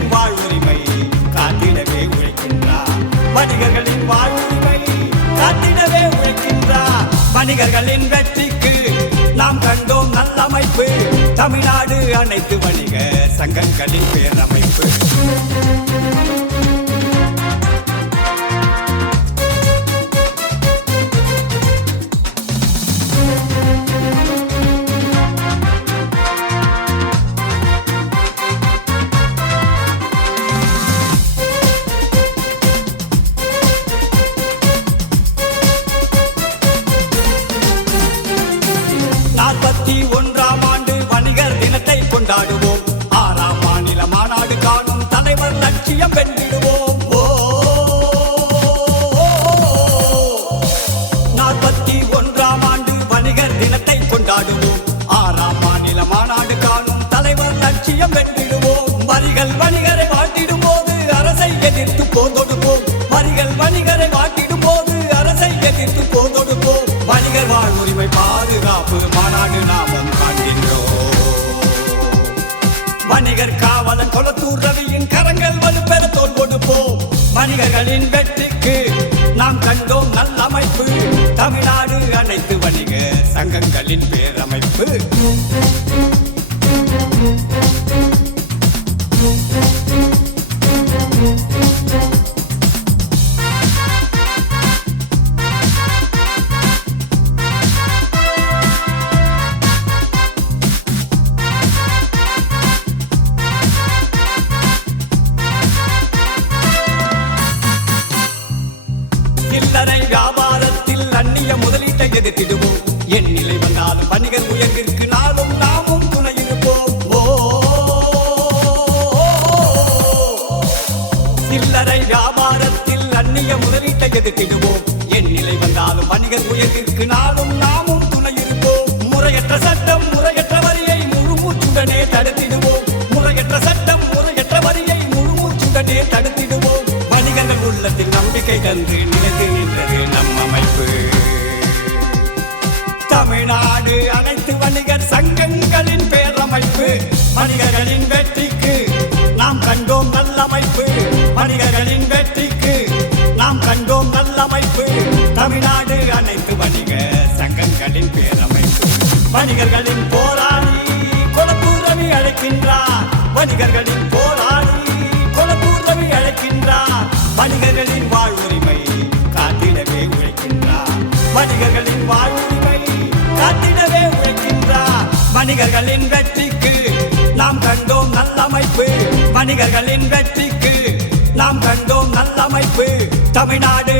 வணிகர்களின் வாழ்வுரிமை காத்திடவே உழைக்கின்றார். வணிகர்களின் வாழ்வுரிமை காத்திடவே உழைக்கின்றார். வணிகர்களின் வெற்றிக்கு நாம் கண்டோம் நல்லமைப்பு. தமிழ்நாடு அனைத்து வணிக சங்கங்களின் பேரமைப்பு. ஒன்றாம் ஆண்டு வணிகர் தினத்தை கொண்டாடுவோம். 6ஆம் மாநில மாநாடு காணும் தலைவர் லட்சியம் வென்றிடுவோம். 41ஆம் ஆண்டு வணிகர் தினத்தை கொண்டாடுவோம். 6ஆம் மாநில மாநாடு காணும் தலைவர் லட்சியம் வென்றிடுவோம். வரிகள் வணிகரை வாட்டிடும் போது அரசை எதிர்த்து போதொடுப்போம். வரிகள் வணிகரை வாட்டிடும் போது அரசை எதிர்த்து போதொடுப்போம். வணிகர் வாழ்வுரிமை பாதுகாப்பு மாநாடு நாமும் காண்கின்றோம். வணிகர் காவலன் கொளத்தூர் ரவியின் கரங்கள் வலுப்பெற தோல் கொடுப்போம். வணிகர்களின் வெற்றிக்கு நாம் கண்டோம் நல்லமைப்பு. தமிழ்நாடு அனைத்து வணிக சங்கங்களின் பேரமைப்பு. சில்லறை வியாபாரத்தில் அந்நிய முதலீட்டை எதிர்த்திடுவோம். என் நிலை வந்தாலும் வணிகர் உயர்விற்கு நாளும் நாமும் துணை இருப்போம். சில்லறை வியாபாரத்தில் அந்நிய முதலீட்டை எதிர்த்திடுவோம். என் நிலை வந்தாலும் வணிகர் உயர்விற்கு நாளும் நாமும் துணை இருப்போம். முறையற்ற சட்டம் முறையற்ற வரியை முழுமூச்சுடனே தடுத்திடுவோம். முறையற்ற சட்டம் முறையற்ற வரியை முழுமூச்சுடனே தடுத்திடுவோம். வணிகர்கள் உள்ளத்தில் நம்பிக்கை தந்து நிலைத்து நின்றது நம் அமைப்பு. தமிழ்நாடு அனைத்து வணிகர் சங்கங்களின் பேரமைப்பு. வணிகர்களின் வெற்றிக்கு நாம் கண்டோம் நல்லமைப்பு. வணிகர்களின் வெற்றிக்கு நாம் கண்டோம் நல்லமைப்பு. தமிழ்நாடு அனைத்து வணிக சங்கங்களின் பேரமைப்பு. வணிகர்களின் போராளி கொளத்தூர் ரவி அழைக்கின்றார். வணிகர்களின் போராளி கொளத்தூர் ரவி அழைக்கின்றார். வணிகர்களின் வாழ்வுரிமை காத்திடவே உழைக்கின்றார். வணிகர்களின் வாழ்வுரிமை காத்திடவே உழைக்கின்றார். வணிகர்களின் வெற்றிக்கு நாம் கண்டோம் நல்லமைப்பு. வணிகர்களின் வெற்றிக்கு நாம் கண்டோம் நல்லமைப்பு. தமிழ்நாடு